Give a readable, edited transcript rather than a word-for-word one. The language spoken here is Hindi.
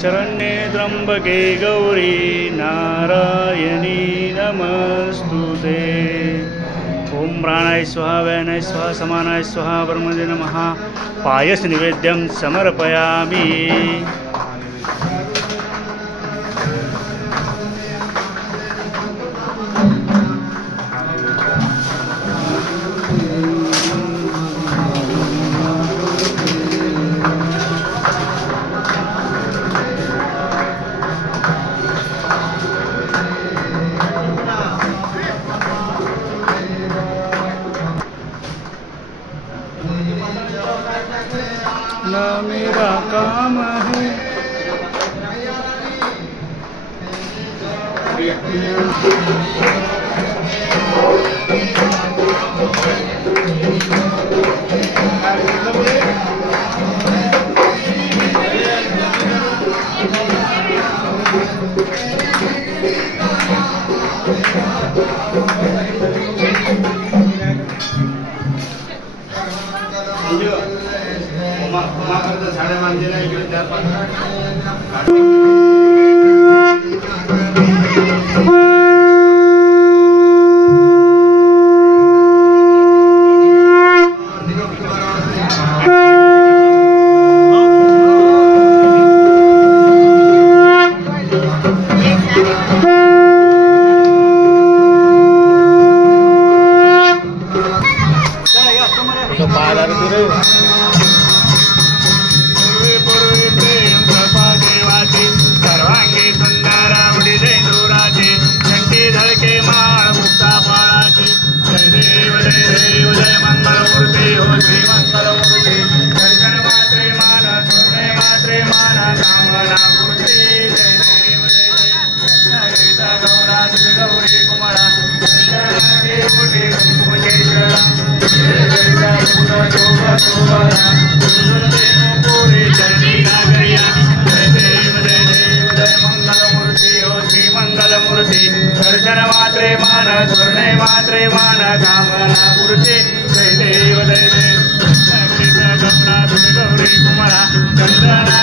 शरण्ये त्र्यंबके गौरी नारायणी नमस्तुते। ओम प्राणाय स्वाहा व्यानाय स्वाहा समानाय स्वाहा ब्रह्मणे नमः। पायस निवेद्यं समर्पयामि। न मेरा काम है साडे मांजरा इकडे त्या दर्शन मात्रे मान स्वर्णे मात्रे मान कामना पुरुषे जय देव जय देव गौरी कुमारा चंद्रना